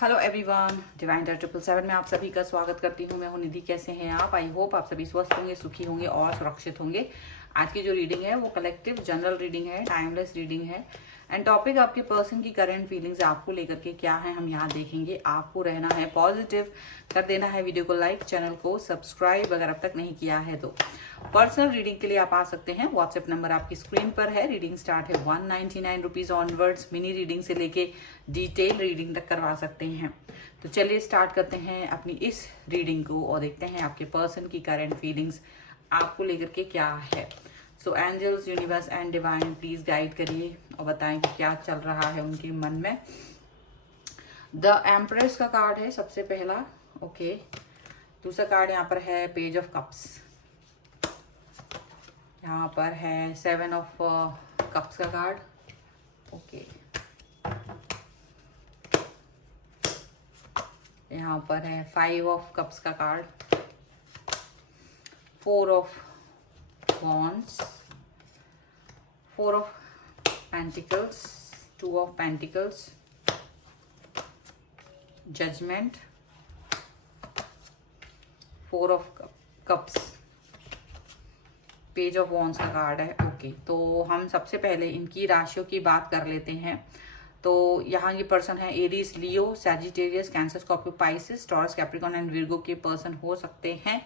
Hello everyone, divine 777 में आप सभी का स्वागत करती हूँ। मैं हूँ निधि। कैसे हैं आप? आई होप आप सभी स्वस्थ होंगे, सुखी होंगे और सुरक्षित होंगे। आज की जो रीडिंग है वो कलेक्टिव जनरल रीडिंग है, टाइमलेस रीडिंग है। एंड टॉपिक आपके पर्सन की करंट फीलिंग्स आपको लेकर के क्या है हम यहाँ देखेंगे। आपको रहना है पॉजिटिव, कर देना है वीडियो को लाइक, चैनल को सब्सक्राइब अगर अब तक नहीं किया है तो। पर्सनल रीडिंग के लिए आप आ सकते हैं। व्हाट्सएप नंबर आपकी स्क्रीन पर है। रीडिंग स्टार्ट है 199 रुपीज ऑनवर्ड्स। मिनी रीडिंग से लेके डिटेल रीडिंग तक करवा सकते हैं। तो चलिए स्टार्ट करते हैं अपनी इस रीडिंग को और देखते हैं आपके पर्सन की करंट फीलिंग्स आपको लेकर के क्या है। So angels, universe and divine please guide करिए और बताएं कि क्या चल रहा है उनके मन में। द एम्प्रेस का कार्ड है सबसे पहला। ओके, दूसरा कार्ड यहाँ पर है पेज ऑफ कप्स। यहाँ पर है 7 ऑफ कप्स का कार्ड। ओके, यहाँ पर है 5 ऑफ कप्स का card, 4 of wands, 4 of pentacles, 2 of pentacles, judgment, 4 of cups, page of wands का कार्ड है। ओके, तो हम सबसे पहले इनकी राशियों की बात कर लेते हैं। तो यहाँ ये पर्सन है Aries, Leo, Sagittarius, cancer, Scorpio, Pisces, taurus, Capricorn and Virgo के पर्सन हो सकते हैं।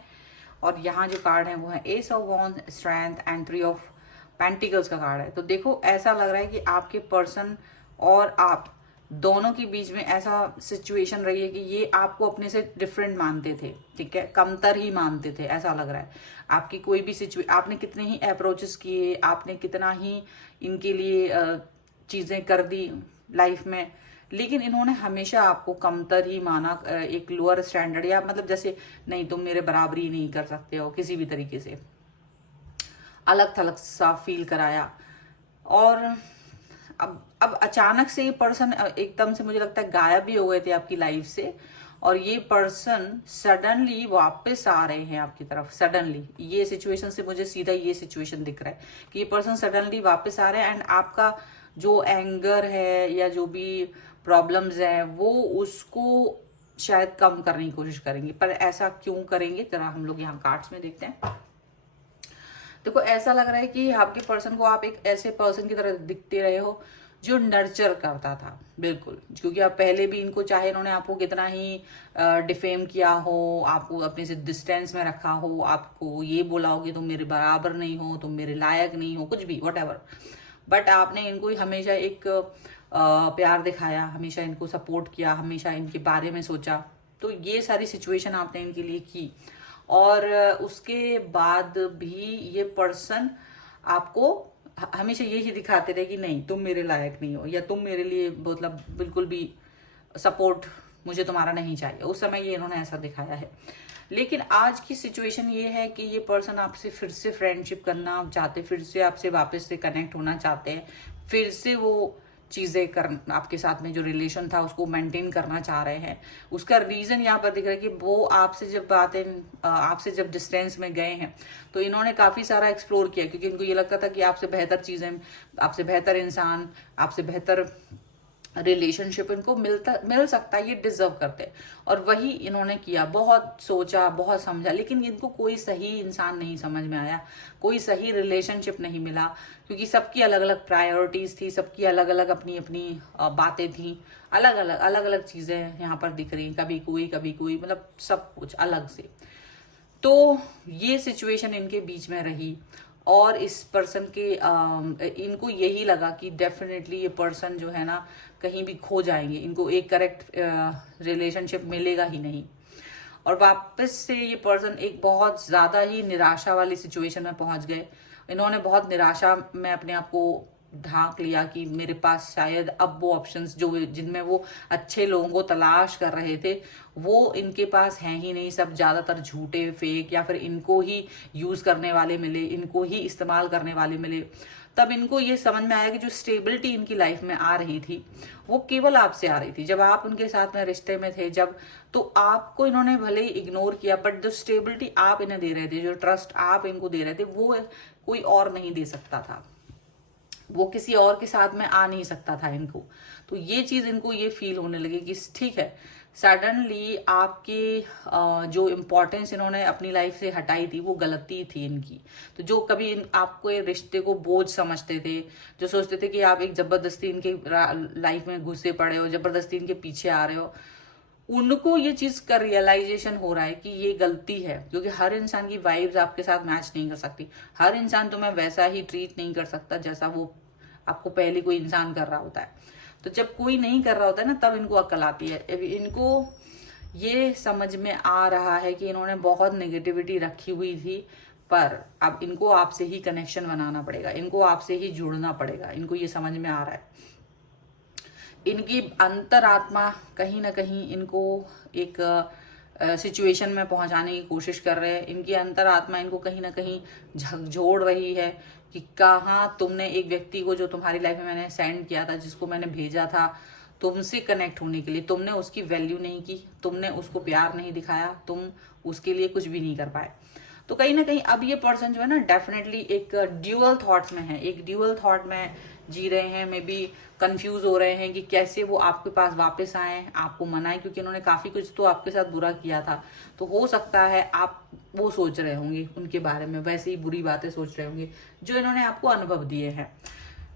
और यहाँ जो कार्ड है वो है ace of wand, strength and 3 of pentacles का कार्ड है। तो देखो, ऐसा लग रहा है कि आपके पर्सन और आप दोनों के बीच में ऐसा सिचुएशन रही है कि ये आपको अपने से डिफरेंट मानते थे, ठीक है, कमतर ही मानते थे, ऐसा लग रहा है। आपकी कोई भी आपने कितने ही अप्रोचेस किए, आपने कितना ही इनके लिए चीज़ें कर दी लाइफ में, लेकिन इन्होंने हमेशा आपको कमतर ही माना, एक लोअर स्टैंडर्ड, या मतलब जैसे नहीं तुम मेरे बराबरी नहीं कर सकते हो, किसी भी तरीके से अलग थलग सा फील कराया। और अब अचानक से ये पर्सन एकदम से मुझे लगता है गायब भी हो गए थे आपकी लाइफ से, और ये पर्सन सडनली वापस आ रहे हैं आपकी तरफ। सडनली ये सिचुएशन से मुझे सीधा ये सिचुएशन दिख रहा है कि ये पर्सन सडनली वापस आ रहे हैं। एंड आपका जो एंगर है या जो भी प्रॉब्लम्स हैं वो उसको शायद कम करने की कोशिश करेंगे। पर ऐसा क्यों करेंगे, जरा हम लोग यहाँ कार्ड्स में देखते हैं। देखो, ऐसा लग रहा है कि आपके पर्सन को आप एक ऐसे पर्सन की तरह दिखते रहे हो जो नर्चर करता था, बिल्कुल। क्योंकि आप पहले भी इनको, चाहे इन्होंने आपको कितना ही डिफेम किया हो, आपको अपने से डिस्टेंस में रखा हो, आपको ये बोला हो कि तुम मेरे बराबर नहीं हो, तुम मेरे लायक नहीं हो, कुछ भी व्हाटएवर, बट आपने इनको हमेशा एक प्यार दिखाया, हमेशा इनको सपोर्ट किया, हमेशा इनके बारे में सोचा। तो ये सारी सिचुएशन आपने इनके लिए की, और उसके बाद भी ये पर्सन आपको हमेशा यही दिखाते रहे कि नहीं तुम मेरे लायक नहीं हो, या तुम मेरे लिए मतलब बिल्कुल भी सपोर्ट मुझे तुम्हारा नहीं चाहिए। उस समय ये इन्होंने ऐसा दिखाया है। लेकिन आज की सिचुएशन ये है कि ये पर्सन आपसे फिर से फ्रेंडशिप करना चाहते, फिर से आपसे वापस से कनेक्ट होना चाहते हैं, फिर से वो चीज़ें कर आपके साथ में जो रिलेशन था उसको मेंटेन करना चाह रहे हैं। उसका रीज़न यहाँ पर दिख रहा है कि वो आपसे जब डिस्टेंस में गए हैं तो इन्होंने काफ़ी सारा एक्सप्लोर किया, क्योंकि इनको ये लगता था कि आपसे बेहतर चीज़ें, आपसे बेहतर इंसान, आपसे बेहतर रिलेशनशिप इनको मिल सकता है, ये डिजर्व करते हैं। और वही इन्होंने किया, बहुत सोचा, बहुत समझा, लेकिन इनको कोई सही इंसान नहीं समझ में आया, कोई सही रिलेशनशिप नहीं मिला, क्योंकि सबकी अलग अलग प्रायोरिटीज थी, सबकी अलग अलग अपनी अपनी बातें थी, अलग अलग चीजें यहाँ पर दिख रही, कभी कोई मतलब सब कुछ अलग से। तो ये सिचुएशन इनके बीच में रही, और इस पर्सन के इनको यही लगा कि डेफिनेटली ये पर्सन जो है ना कहीं भी खो जाएंगे, इनको एक करेक्ट रिलेशनशिप मिलेगा ही नहीं। और वापस से ये पर्सन एक बहुत ज़्यादा ही निराशा वाली सिचुएशन में पहुंच गए। इन्होंने बहुत निराशा में अपने आप को ढांक लिया कि मेरे पास शायद अब वो ऑप्शंस जो जिनमें वो अच्छे लोगों को तलाश कर रहे थे वो इनके पास हैं ही नहीं, सब ज़्यादातर झूठे, फेक, या फिर इनको ही यूज़ करने वाले मिले, इनको ही इस्तेमाल करने वाले मिले। तब इनको ये समझ में आया कि जो स्टेबिलिटी इनकी लाइफ में आ रही थी वो केवल आपसे आ रही थी। जब आप उनके साथ में रिश्ते में थे, जब, तो आपको इन्होंने भले ही इग्नोर किया, बट जो स्टेबिलिटी आप इन्हें दे रहे थे, जो ट्रस्ट आप इनको दे रहे थे, वो कोई और नहीं दे सकता था। वो किसी और के साथ में आ नहीं सकता था इनको। तो ये चीज इनको ये फील होने लगी कि ठीक है, सडनली आपके जो इम्पोर्टेंस इन्होंने अपनी लाइफ से हटाई थी वो गलती थी इनकी। तो जो कभी आपको ये रिश्ते को बोझ समझते थे, जो सोचते थे कि आप एक जबरदस्ती इनके लाइफ में घुसे पड़े हो, जबरदस्ती इनके पीछे आ रहे हो, उनको ये चीज का रियलाइजेशन हो रहा है कि ये गलती है। क्योंकि हर इंसान की वाइब्स आपके साथ मैच नहीं कर सकती, हर इंसान तुम्हें वैसा ही ट्रीट नहीं कर सकता जैसा वो आपको पहले कोई इंसान कर रहा होता है। तो जब कोई नहीं कर रहा होता है ना, तब इनको अक्ल आती है। इनको ये समझ में आ रहा है कि इन्होंने बहुत नेगेटिविटी रखी हुई थी, पर अब इनको आपसे ही कनेक्शन बनाना पड़ेगा, इनको आपसे ही जुड़ना पड़ेगा। इनको ये समझ में आ रहा है। इनकी अंतरात्मा कहीं ना कहीं इनको एक सिचुएशन में पहुंचाने की कोशिश कर रहे हैं। इनकी अंतरात्मा इनको कहीं ना कहीं झकझोड़ रही है कि कहाँ तुमने एक व्यक्ति को, जो तुम्हारी लाइफ में मैंने सेंड किया था, जिसको मैंने भेजा था तुमसे कनेक्ट होने के लिए, तुमने उसकी वैल्यू नहीं की, तुमने उसको प्यार नहीं दिखाया, तुम उसके लिए कुछ भी नहीं कर पाए। तो कहीं ना कहीं अब ये पर्सन जो है ना, डेफिनेटली एक ड्यूअल थॉट्स में है, एक ड्यूअल थॉट में जी रहे हैं। मे बी कंफ्यूज हो रहे हैं कि कैसे वो आपके पास वापस आए, आपको मनाएं, क्योंकि उन्होंने काफी कुछ तो आपके साथ बुरा किया था। तो हो सकता है आप वो सोच रहे होंगे उनके बारे में, वैसे ही बुरी बातें सोच रहे होंगे जो इन्होंने आपको अनुभव दिए हैं।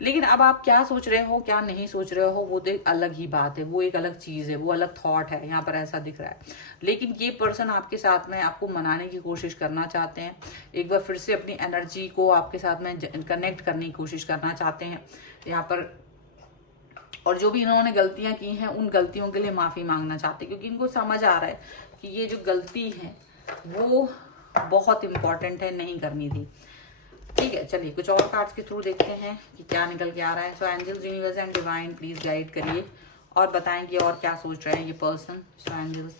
लेकिन अब आप क्या सोच रहे हो, क्या नहीं सोच रहे हो, वो तो एक अलग ही बात है, वो एक अलग चीज है, वो अलग थॉट है। यहाँ पर ऐसा दिख रहा है। लेकिन ये पर्सन आपके साथ में आपको मनाने की कोशिश करना चाहते हैं, एक बार फिर से अपनी एनर्जी को आपके साथ में कनेक्ट करने की कोशिश करना चाहते हैं यहाँ पर। और जो भी इन्होंने गलतियां की हैं, उन गलतियों के लिए माफी मांगना चाहते हैं, क्योंकि इनको समझ आ रहा है कि ये जो गलती है वो बहुत इंपॉर्टेंट है, नहीं करनी थी। ठीक है, चलिए कुछ और कार्ड्स के थ्रू देखते हैं कि क्या निकल के आ रहा है। So angels, universe and divine please guide करिए और बताएं कि और क्या सोच रहे हैं ये person. So angels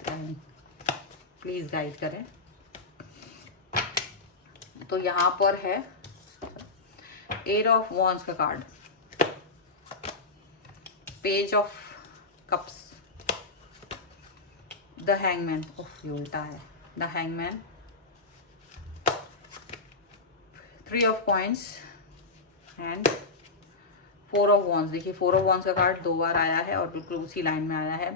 please guide करें। तो यहाँ पर है एट ऑफ वॉन्ड्स का card, page of cups, the hangman, ये उल्टा है, the hangman, 3 of coins and 4 of wands. देखिए 4 ऑफ वॉन्ड्स का कार्ड 2 बार आया है और बिल्कुल उसी लाइन में आया है।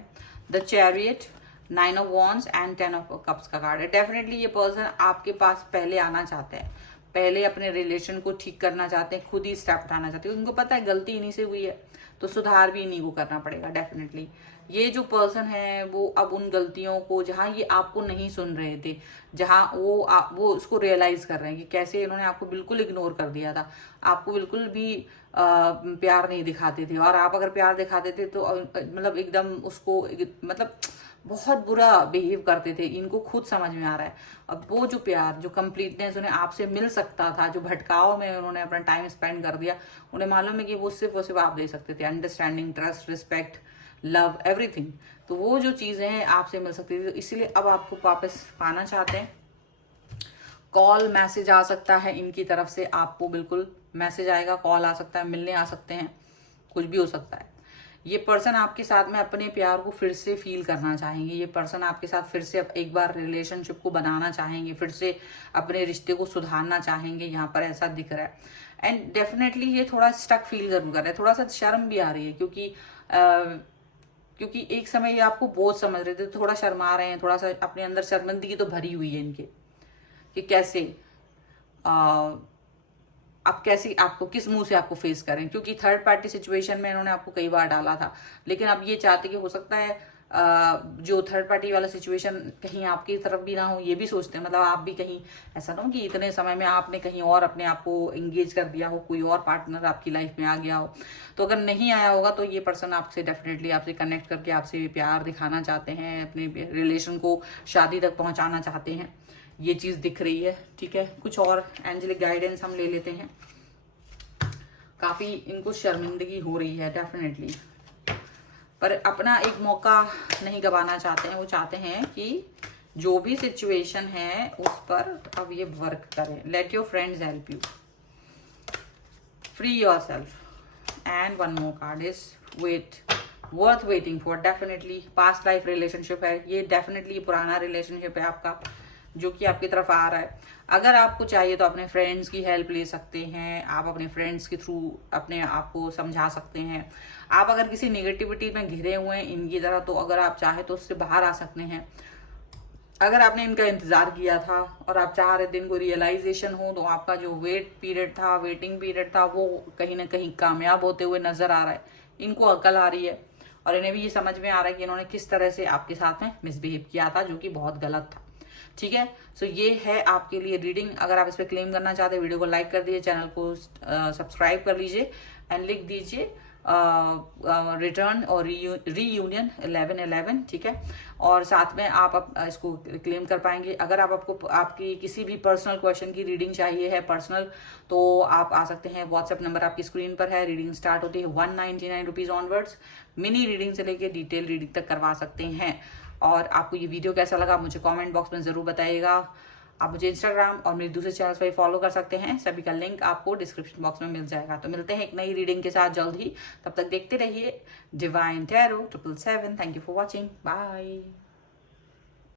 The chariot, 9 of wands and 10 of cups का कार्ड है। डेफिनेटली ये पर्सन आपके पास पहले आना चाहते हैं, पहले अपने रिलेशन को ठीक करना चाहते हैं, खुद ही स्टेप उठाना चाहते हैं। उनको पता है गलती इन्हीं से हुई है, तो सुधार भी इन्हीं को करना पड़ेगा। डेफिनेटली ये जो पर्सन है वो अब उन गलतियों को, जहां ये आपको नहीं सुन रहे थे, जहां वो उसको रियलाइज कर रहे हैं कि कैसे इन्होंने आपको बिल्कुल इग्नोर कर दिया था, आपको बिल्कुल भी प्यार नहीं दिखाते थे, और आप अगर प्यार दिखाते थे तो मतलब एकदम उसको मतलब बहुत बुरा बिहेव करते थे। इनको खुद समझ में आ रहा है अब वो जो प्यार, जो कंप्लीटनेस उन्हें आपसे मिल सकता था, जो भटकाव में उन्होंने अपना टाइम स्पेंड कर दिया, उन्हें मालूम है कि वो सिर्फ आप दे सकते थे। Understanding, trust, respect, love, everything, तो वो जो चीजें हैं आपसे मिल सकती थी। तो इसीलिए अब आपको वापस पाना चाहते हैं। कॉल, मैसेज आ सकता है इनकी तरफ से, आपको बिल्कुल मैसेज आएगा, कॉल आ सकता है, मिलने आ सकते हैं, कुछ भी हो सकता है। ये पर्सन आपके साथ में अपने प्यार को फिर से फील करना चाहेंगे। ये पर्सन आपके साथ फिर से एक बार रिलेशनशिप को बनाना चाहेंगे, फिर से अपने रिश्ते को सुधारना चाहेंगे, यहाँ पर ऐसा दिख रहा है। एंड डेफिनेटली ये थोड़ा स्टक फील जरूर कर रहे हैं, थोड़ा सा शर्म भी आ रही है, क्योंकि एक समय ये आपको बोझ समझ रहे थे, थोड़ा शर्मा रहे हैं, थोड़ा सा अपने अंदर शर्मिंदगी तो भरी हुई है इनके कि कैसे आप कैसे, आपको किस मुंह से आपको फेस करें, क्योंकि थर्ड पार्टी सिचुएशन में इन्होंने आपको कई बार डाला था। लेकिन अब ये चाहते कि हो सकता है जो थर्ड पार्टी वाला सिचुएशन कहीं आपकी तरफ भी ना हो, ये भी सोचते हैं। मतलब आप भी कहीं ऐसा ना हो कि इतने समय में आपने कहीं और अपने आप को एंगेज कर दिया हो, कोई और पार्टनर आपकी लाइफ में आ गया हो। तो अगर नहीं आया होगा तो ये पर्सन आपसे डेफिनेटली आपसे कनेक्ट करके आपसे प्यार दिखाना चाहते हैं, अपने रिलेशन को शादी तक पहुंचाना चाहते हैं, ये चीज दिख रही है। ठीक है, कुछ और एंजेलिक गाइडेंस हम ले लेते हैं। काफी इनको शर्मिंदगी हो रही है डेफिनेटली, पर अपना एक मौका नहीं गंवाना चाहते हैं। वो चाहते हैं कि जो भी सिचुएशन है उस पर अब ये वर्क करें। Let your friends help you, free yourself. And one more card is wait, worth waiting for. Definitely past life relationship है ये, डेफिनेटली पुराना रिलेशनशिप है आपका, जो कि आपकी तरफ आ रहा है। अगर आपको चाहिए तो अपने फ्रेंड्स की हेल्प ले सकते हैं, आप अपने फ्रेंड्स के थ्रू अपने आप को समझा सकते हैं। आप अगर किसी नेगेटिविटी में घिरे हुए हैं इनकी तरह, तो अगर आप चाहे तो उससे बाहर आ सकते हैं। अगर आपने इनका इंतजार किया था और आप चाह रहे थे इनको रियलाइजेशन हो, तो आपका जो वेटिंग पीरियड था, वो कहीं ना कहीं कामयाब होते हुए नजर आ रहा है। इनको अकल आ रही है और इन्हें भी ये समझ में आ रहा है कि इन्होंने किस तरह से आपके साथ में मिसबिहेव किया था, जो कि बहुत गलत था। ठीक है, सो ये है आपके लिए रीडिंग। अगर आप इस पर क्लेम करना चाहते हैं, वीडियो को लाइक कर दीजिए, चैनल को सब्सक्राइब कर लीजिए एंड लिख दीजिए रिटर्न और रीयूनियन 11/11। ठीक है, और साथ में आप इसको क्लेम कर पाएंगे। अगर आपको आपकी किसी भी पर्सनल क्वेश्चन की रीडिंग चाहिए है पर्सनल, तो आप आ सकते हैं। व्हाट्सएप नंबर आपकी स्क्रीन पर है। रीडिंग स्टार्ट होती है 199 रुपीज ऑनवर्ड्स। मिनी रीडिंग से लेके डिटेल रीडिंग तक करवा सकते हैं। और आपको ये वीडियो कैसा लगा मुझे कमेंट बॉक्स में जरूर बताइएगा। आप मुझे इंस्टाग्राम और मेरे दूसरे चैनल्स पर फॉलो कर सकते हैं, सभी का लिंक आपको डिस्क्रिप्शन बॉक्स में मिल जाएगा। तो मिलते हैं एक नई रीडिंग के साथ जल्द ही, तब तक देखते रहिए divine tarot 777। Thank you for watching, bye.